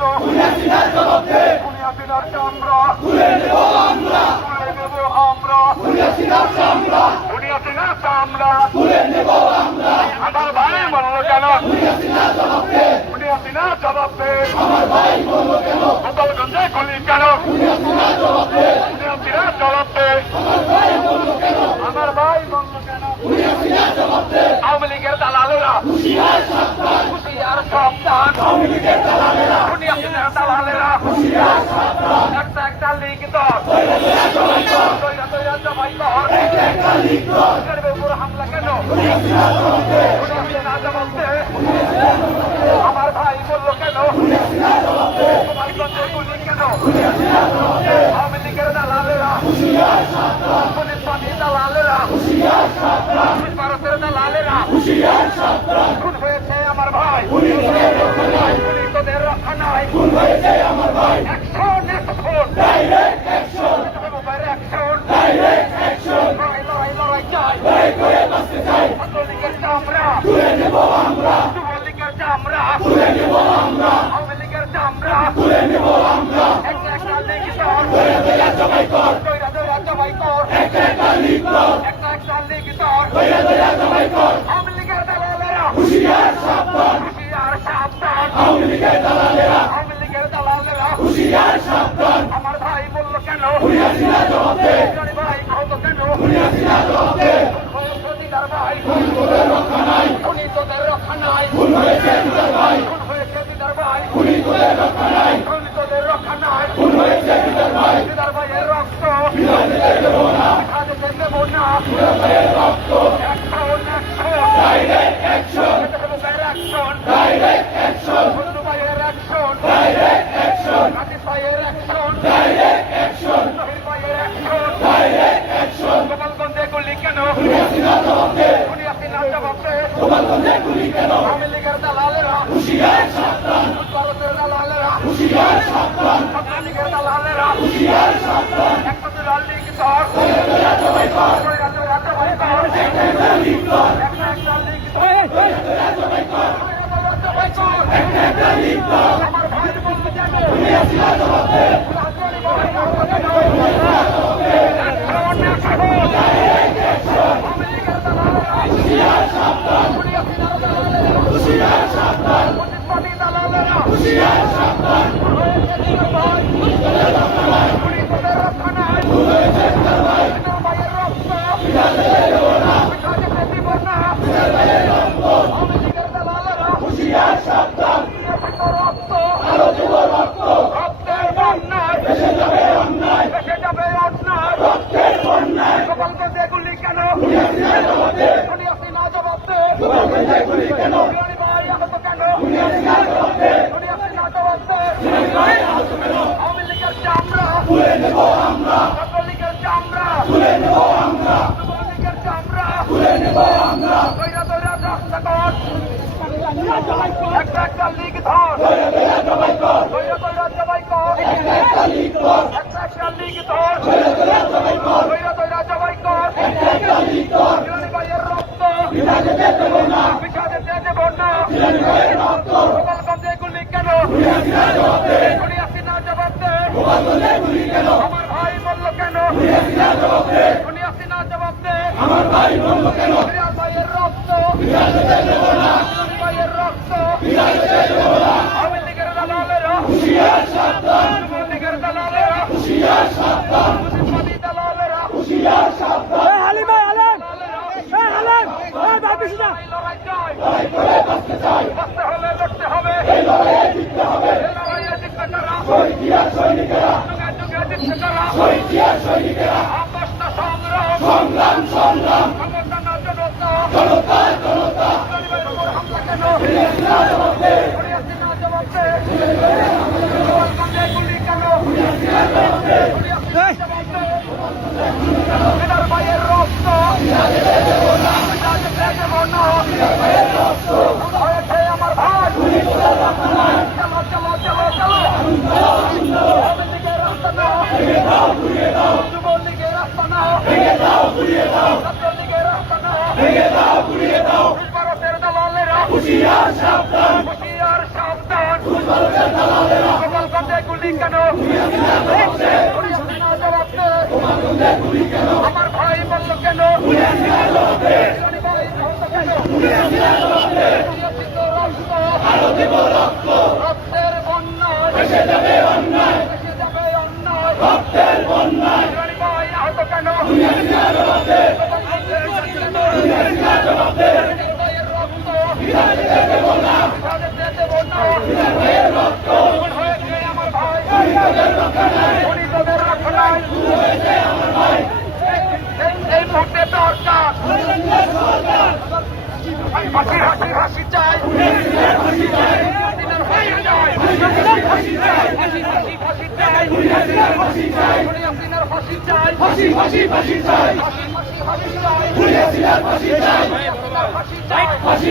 জনতা দল দিদার ভাই বলল কেন গোপালগঞ্জে গুলি কেন অ্যাকশন অ্যাকশন স্বেচ্ছাসেবকের অ্যাকশন গোপালগঞ্জে গুলি কেন তো গোপালগঞ্জে গুলি কেন বাঁচতে হলে লড়তে হবে আমার ভাই মরল কেন? বুনিয়াদিনার চামড়া তুলে নেব আমরা বুনিয়াদিনার চামড়া আমার ভাই মরল কেন জবাব। দে গোপালগঞ্জে গুলি কেন? বুনিয়াদিনার জবাব। দে আমার ভাই মরল কেন? আওয়ামী লীগের দালালেরা হুশিয়ার সাবধান বুনিয়াদিনের দালালেরা একটা একটা লীগ দল হামলা কেন আমার ভাই বলল কেন কেন আওয়ামী লীগের দালালেরা পুলিশ দালালেরা দালালেরা খুন হয়েছে আমার ভাই পুলিশদের রক্ষা নাই অ্যাকশন অ্যাকশন মোবাইল অ্যাকশন লড়াই লড়াই লড়াই চাই ছাত্রলীগের চামড়া যুবলীগের চামড়া আওয়ামী লীগের চামড়া একটা একটা লীগ দল দৈরা দৈরা জবাই কর একটা একটা লীগ দল আওয়ামী লীগের দালালেরা। হুশিয়ার সাবধান। আওয়ামী লীগের দালালেরা। আমার ভাই বলল কেন? জনি ভাই কহতো কেন? দিদার ভাই। খুনি তোদের রক্ষা নাই। খুন হয়েছে দিদার ভাই। তোদের রক্ষা নাই। দিদার ভাইয়ের রক্ত। দেব না। হুশিয়ার সাবধান একটা একটা লীগ ধর একটা একটা লীগ ধর দৈরা দৈরা জবাই কর বিহারি ভাইয়ের রক্ত বিষাদে দেব না গোপালগঞ্জে গুলি কেন খুনি হাসিনা জবাব দে আমার ভাই বলল কেন খুনি হাসিনা জবাব দে আমার ভাই বলল কেন ভাইয়ের রক্ত বিহারি ভাইয়ের রক্ত আওয়ামী লীগের দালালেরা যুবলীগের দালালেরা মুসলিমবাদী দালালেরা আলিম ভাই আলেম এই আলেম এই ভাই বেশি না এই লড়াই চাই বাঁচতে হলে লড়তে হবে এই লড়াইয়ে জিততে কারা যুগে যুগে জিততে কারা আপসটা সংগ্রাম সংগঠন জনতা পরিবারের উপর হামলা কেন খুনি হাসিনা জবাব দে গোপালগঞ্জে গুলি কেন খুনি হাসিনা জবাব দে এনার ভাইয়ের রক্ত বিরাজে দেব না হয়েছে আমার ভাই চলো চলো চলো চলো আওয়ামী লীগের রাস্তা না যুবলীগের রাস্তা না ছাত্রলীগের রাস্তা না ভারতের দালালেরা সাবধান গুলি কেন? আমার ভাই বলল কেন? রক্তের বন্যায়। রক্তের বন্যায়। আহত কেন বিরাজে দেব না খুন হয়েছে আমার ভাই খুনি তোদের রক্ষা নাই এই- মুহূর্তে দরকার। হাসি হাসি হাসি চাই। হাসি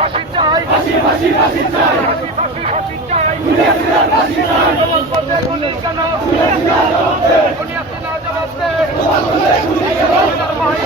হাসি চাই খুনি হাসিনার হাসি চাই। হাসি হাসি হাসি চাই। খুনি হাসিনার হাসি চাই খুনি হাসিনার হাসি চাই হাসি হাসি হাসি চাই হাসি হাসি হাসি চাই খুনি হাসিনার হাসি চাই গোপালগঞ্জে গুলি কেন খুনি হাসিনার জবাব দে খুনি হাসিনার জবাব দে গোপালগঞ্জে গুলি কেন ভাই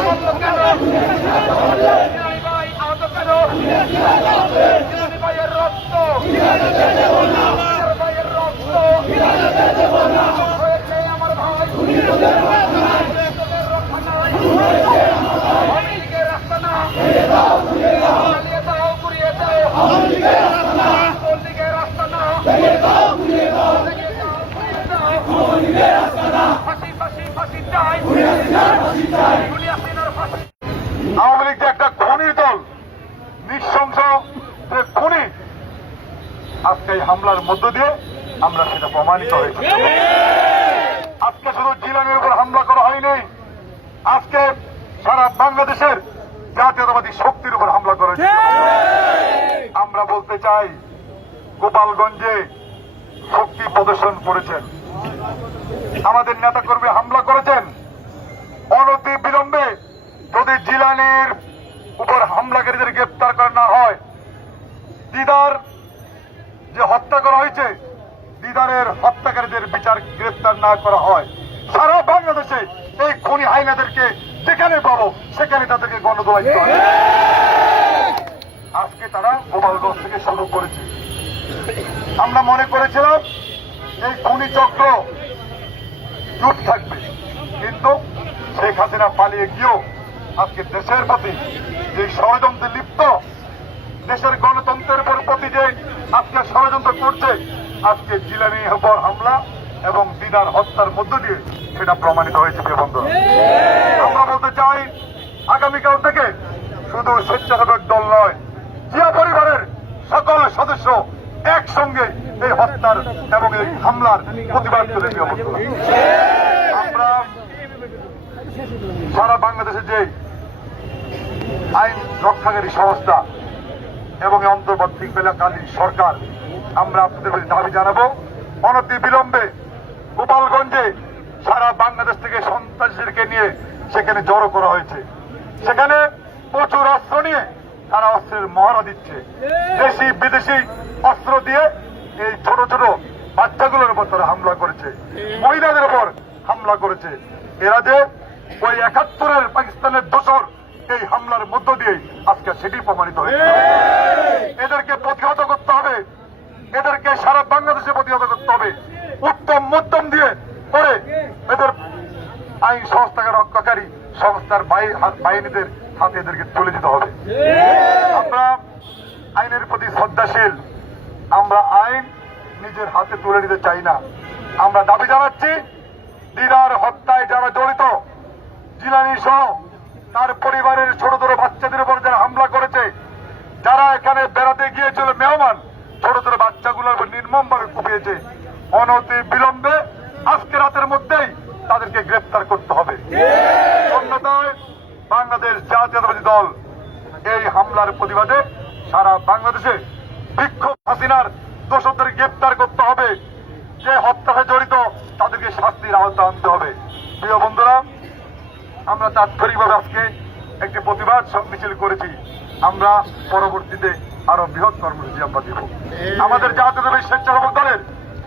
আমার ভাই রক্ষা নাই তোদের রক্ষা নাই হয়েছে আমার ভাই আওয়ামী লীগের রাস্তা না ঘুরিয়ে দাও ঘুরিয়ে দাও চালিয়ে দাও ঘুরিয়ে দাও আওয়ামী লীগের রাস্তা না কোন লীগের রাস্তা না ঘুরিয়ে দাও ঘুরিয়ে দাও ঘুরিয়ে দাও ঘুরিয়ে দাও আওয়ামী লীগের রাস্তা না ফাঁসি ফাঁসি ফাঁসি চাই ঘুরে হাসিনার ফাঁসি চাই ঘুরে হাসিনার ফাঁসি আওয়ামী লীগ যে একটা খনির দল নৃশংস যে খুনি হামলার মধ্য দিয়ে আমরা সেটা প্রমাণিত হয়েছে আজকে শুধু জিলানের উপর হামলা করা হয়নি, আজকে সারা বাংলাদেশের জাতীয়তাবাদী শক্তির উপর হামলা করা আমরা বলতে চাই, গোপালগঞ্জে শক্তি প্রদর্শন করেছেন। আমাদের নেতাকর্মী হামলা করেছেন। অনতি বিলম্বে যদি জিলানির উপর হামলাকারীদের গ্রেপ্তার করা করা হয়েছে দিদারের হত্যাকারীদের বিচার গ্রেপ্তার না করা হয়। সারা বাংলাদেশে এই খনি হাইনাদেরকে যেখানে পাবো, সেখানে তাদেরকে গণদোলাই আজকে তারা গোপালগঞ্জ থেকে শুরু করেছে। আমরা মনে করেছিলাম এই খনি চক্র চুপ থাকবে। কিন্তু শেখ হাসিনা পালিয়ে গিয়েও আজকে দেশের প্রতি যে ষড়যন্ত্রে লিপ্ত দেশের গণতন্ত্রের উপর প্রতি যে আজকে ষড়যন্ত্র করছে। আজকে জিলানি উপর হামলা এবং দিদার হত্যার মধ্য দিয়ে সেটা প্রমাণিত হয়েছে প্রিয় বন্ধুরা। আমরা বলতে চাই আগামীকাল থেকে শুধু স্বেচ্ছাসেবক দল নয় জিয়া পরিবারের সকল সদস্য একসঙ্গে এই হত্যার এবং এই হামলার প্রতিবাদ করে প্রিয় বন্ধুরা। আমরা সারা বাংলাদেশে যে আইন রক্ষাকারী সংস্থা এবং অন্তর্বর্তীকালীন সরকার। আমরা আপনাদের প্রতি দাবি জানাব, অনতি বিলম্বে গোপালগঞ্জে সারা বাংলাদেশ থেকে সন্ত্রাসীদেরকে নিয়ে সেখানে জড়ো করা হয়েছে। সেখানে প্রচুর অস্ত্র নিয়ে তারা অস্ত্রের মহড়া দিচ্ছে। দেশি, বিদেশি অস্ত্র দিয়ে এই ছোট ছোট বাচ্চাগুলোর উপর তারা হামলা করেছে। মহিলাদের উপর হামলা করেছে। এরা যে ওই একাত্তরের পাকিস্তানের দোষর এই হামলার মধ্য দিয়ে আজকে সেটি প্রমাণিত হয়েছে। এদেরকে প্রতিহত করতে হবে। এদেরকে সারা বাংলাদেশে প্রতিহত করতে হবে। উত্তম, মধ্যম দিয়ে করে এদের আইন সংস্থাকে রক্ষাকারী সংস্থার বাহি- বাহিনীদের হাতে এদেরকে তুলে দিতে হবে। আমরা আইনের প্রতি শ্রদ্ধাশীল। আমরা আইন নিজের হাতে তুলে নিতে চাই না। আমরা দাবি জানাচ্ছি, দিদার হত্যায় যারা জড়িত জিলানি সহ তার পরিবারের ছোট ছোট বাচ্চাদের উপর যারা হামলা করেছে, যারা এখানে বেড়াতে গিয়েছিল মেহমান, ছোট ছোট বাচ্চাগুলোর উপর নির্মম ভাবে কুপিয়েছে। অনতি বিলম্বে আজকে রাতের মধ্যেই তাদেরকে গ্রেফতার করতে হবে। অন্যথায় বাংলাদেশ জাতীয়তাবাদী দল এই হামলার প্রতিবাদে সারা বাংলাদেশে বিক্ষোভ হাসিনার দোষদের গ্রেপ্তার করতে হবে যে হত্যাতে জড়িত তাদেরকে শাস্তির আওতা আনতে হবে প্রিয় বন্ধুরা আমরা তাৎক্ষণিকভাবে আজকে একটি প্রতিবাদ সব মিছিল করেছি আমরা পরবর্তীতে আরও বৃহৎ কর্মসূচি আমরা দেব। আমাদের জাতীয় স্বেচ্ছাসেবক দলের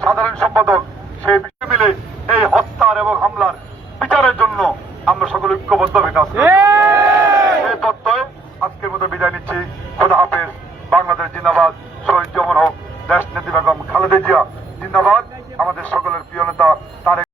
সাধারণ সম্পাদক সেই বিষয় মিলে এই হত্যার এবং হামলার বিচারের জন্য আমরা সকলে হয়ে কাজ করি এই তত্ত্বে আজকের মতো বিদায় নিচ্ছি। খোদা হাফেজ। বাংলাদেশ জিন্দাবাদ।